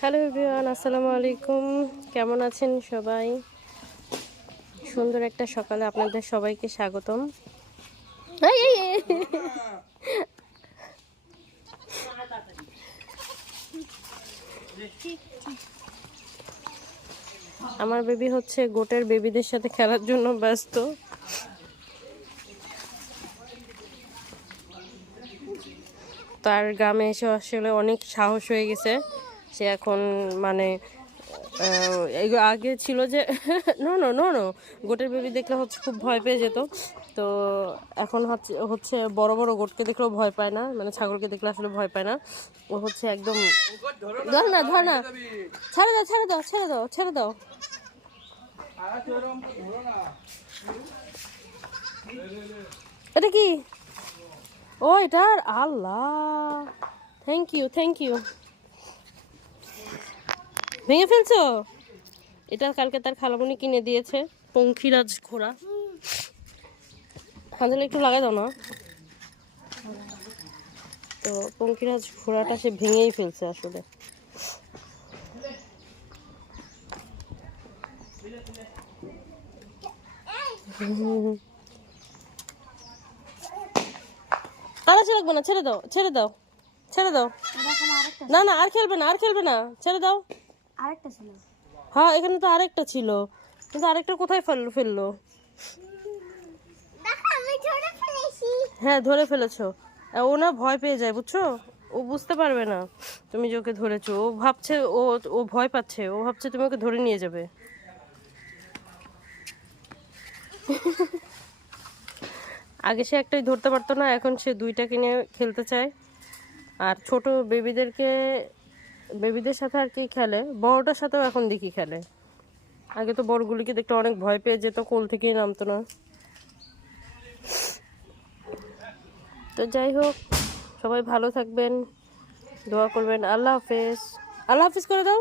Hello everyone, আসসালামু আলাইকুম। কেমন আছেন সবাই? সুন্দর একটা সকালে আপনাদের সবাইকে স্বাগতম। এই, এই, এই। আমার বেবি হচ্ছে গোটের বেবিদের সাথে খেলার জন্য ব্যস্ত। তার গ্রামে এসে আসলে অনেক সাহস হয়ে গেছে। সে এখন মানে আগে ছিল যে নো নো নো নো গোটের বেবি দেখলে হচ্ছে খুব ভয় পেয়ে যেত। তো এখন হচ্ছে হচ্ছে বড় বড় গোটকে দেখলেও ভয় পায় না, মানে ছাগলকে দেখলে আসলে ভয় পায় না। ও হচ্ছে একদম ধর না ধর না, ছেড়ে দাও ছেড়ে দাও ছেড়ে দাও ছেড়ে দাও। এটা কি? ও এটার আল্লাহ, থ্যাংক ইউ থ্যাংক ইউ। ভেঙে ফেলছো? এটা কালকে তার খালামণি কিনে দিয়েছে, পঙ্খিরাজ ঘোড়া। হাঁজলে একটু লাগাই দাও না। তো পঙ্খিরাজ ঘোড়াটা সে ভেঙেই ফেলছে আসলে। আর আছে লাগবে না, ছেড়ে দাও ছেড়ে দাও ছেড়ে দাও। না না আর খেলবে না আর খেলবে না, ছেড়ে দাও। আরেকটা ছিল। হ্যাঁ এখানে তো আরেকটা ছিল, কিন্তু আরেকটা কোথায় ফেললো? হ্যাঁ ধরে ফেলেছো। ও না ভয় পেয়ে যায় বুঝছো, ও বুঝতে পারবে না তুমি যে ওকে ধরেছো। ও ভাবছে ও ও ভয় পাচ্ছে, ও ভাবছে তুমি ওকে ধরে নিয়ে যাবে। আগে সে একটাই ধরতে পারতো না, এখন সে দুইটা কিনে খেলতে চায়। আর ছোট বেবিদের সাথে আর কি খেলে, বড়টার সাথেও এখন দেখি খেলে। আগে তো বড়গুলিকে দেখতে অনেক ভয় পেয়ে যেত, কোল থেকেই নামতো না। তো যাই হোক, সবাই ভালো থাকবেন, দোয়া করবেন। আল্লাহ হাফেজ। আল্লাহ হাফেজ করে দাও।